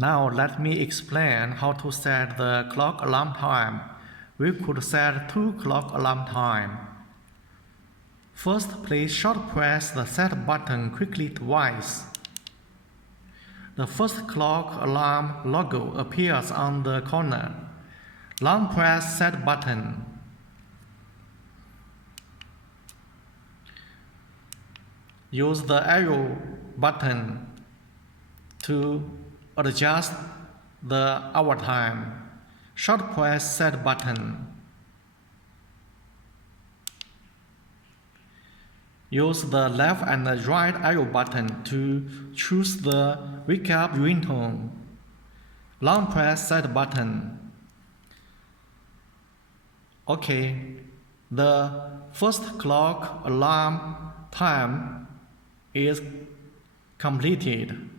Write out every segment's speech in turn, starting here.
Now let me explain how to set the clock alarm time. We could set 2 clock alarm time. First, please short press the set button quickly twice. The first clock alarm logo appears on the corner. Long press set button. Use the arrow button to adjust the hour time. Short press set button. Use the left and the right arrow button to choose the wake up ringtone. Long press set button. Okay, the first clock alarm time is completed.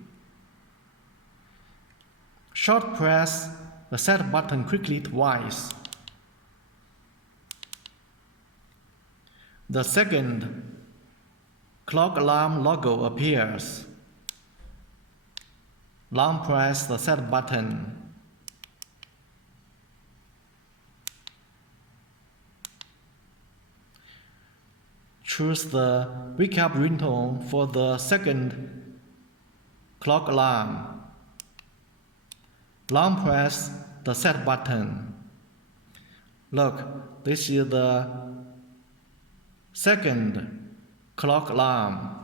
Short press the set button quickly twice. The second clock alarm logo appears. Long press the set button. Choose the wake up ringtone for the second clock alarm. Long press the set button. Look, this is the second clock alarm.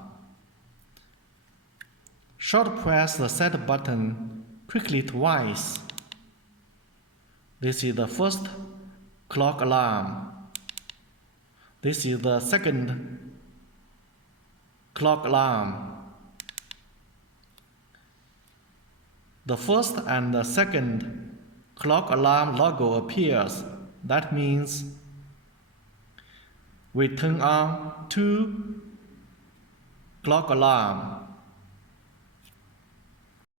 Short press the set button quickly twice. This is the first clock alarm. This is the second clock alarm. The first and the second clock alarm logo appears. That means we turn on 2 clock alarm.